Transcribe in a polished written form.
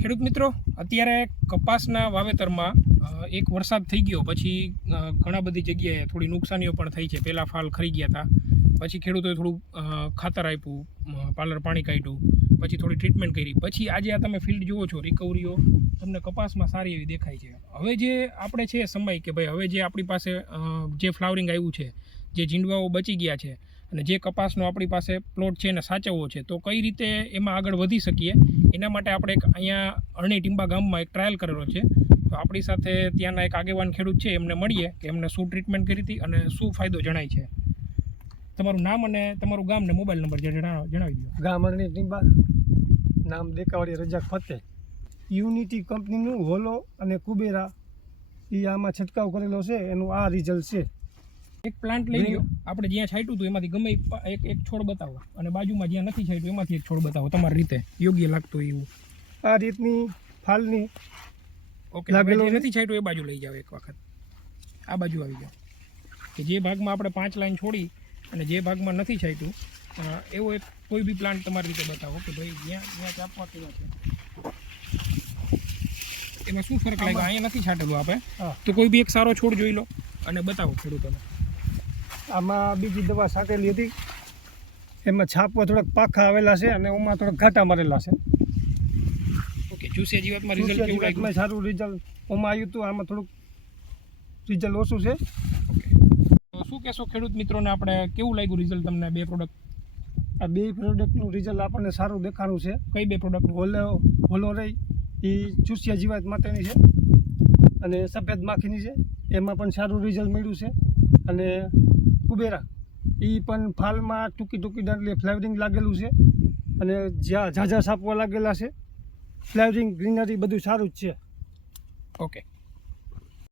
ખેડૂત મિત્રો, અત્યારે કપાસના વાવેતરમાં એક વરસાદ થઈ ગયો પછી ઘણા બધી જગ્યાએ થોડી નુકસાનીઓ પણ થઈ છે. પહેલાં ફાલ ખરી ગયા હતા, પછી ખેડૂતોએ થોડું ખાતર આપ્યું, પાલર પાણી કાઢ્યું, પછી થોડી ટ્રીટમેન્ટ કરી, પછી આજે આ તમે ફિલ્ડ જુઓ છો, રિકવરીઓ તમને કપાસમાં સારી એવી દેખાય છે. હવે જે આપણે છે સમય કે ભાઈ હવે જે આપણી પાસે જે ફ્લાવરિંગ આવ્યું છે, જે ઝીંડવાઓ બચી ગયા છે અને જે કપાસનો આપણી પાસે પ્લોટ છે એને સાચવવો છે, તો કઈ રીતે એમાં આગળ વધી શકીએ એના માટે આપણે એક અહીંયા અરણી ટીંબા ગામમાં એક ટ્રાયલ કરેલો છે. તો આપણી સાથે ત્યાંના એક આગેવાન ખેડૂત છે, એમને મળીએ કે એમને શું ટ્રીટમેન્ટ કરી હતી અને શું ફાયદો જણાય છે. તમારું નામ અને તમારું ગામ ને મોબાઈલ નંબર જણાવી દો. ગામ અરણી ટીંબા, નામ દેકાવાડી રજાક ફતેહ. યુનિટી કંપનીનું હોલો અને કુબેરા એ આમાં છંટકાવ કરેલો છે, એનું આ રિઝલ્ટ છે. એક પ્લાન્ટ લઈ લો, આપણે જ્યાં છાંટ્યું હતું એમાંથી ગમે એક છોડ બતાવો અને બાજુમાં જ્યાં નથી છાંટ્યું એમાંથી એક છોડ બતાવો, તમારી રીતે યોગ્ય લાગતું એવું. આ રીતની ફાલની ઓકે, જે નથી છાંટ્યું એ બાજુ લઈ જાઓ, એક વખત આ બાજુ આવી જાઓ કે જે ભાગમાં આપણે 5 લાઈન છોડી અને જે ભાગમાં નથી છાંટ્યું એવો એક કોઈ બી પ્લાન્ટ તમારી રીતે બતાવો કે ભાઈ જ્યાં ચાપવા કેવા છે, એમાં શું ફરક લાગ્યો. અહીંયા નથી છાંટેલું આપણે, તો કોઈ બી એક સારો છોડ જોઈ લો અને બતાવો ખેડૂતોને. આમાં બીજી દવા છાંટેલી હતી, એમાં છાપવા થોડાક પાખા આવેલા છે અને એમાં થોડાક ઘાટા મારેલા છે. ઓકે, ચૂસિયા જીવાતમાં રિઝલ્ટ કેવું લાગ્યું? સારું રિઝલ્ટ ઓમાં આવ્યું હતું, આમાં થોડુંક રિઝલ્ટ ઓછું છે. ઓકે, તો શું કહેશો ખેડૂત મિત્રોને, આપણે કેવું લાગ્યું રિઝલ્ટ તમને બે પ્રોડક્ટ? આ બે પ્રોડક્ટનું રિઝલ્ટ આપણને સારું દેખાડું છે. કઈ બે પ્રોડક્ટ? હોલો રહી એ ચૂસિયા જીવાત માટેની છે અને સફેદ માખીની છે, એમાં પણ સારું રિઝલ્ટ મળ્યું છે. અને કુબેરા એ પણ ફાલમાં ટૂંકી દાંડલી ફ્લાવરિંગ લાગેલું છે અને જ્યાં ઝાઝા સાપવા લાગેલા છે, ફ્લાવરિંગ ગ્રીનરી બધું સારું જ છે. ઓકે.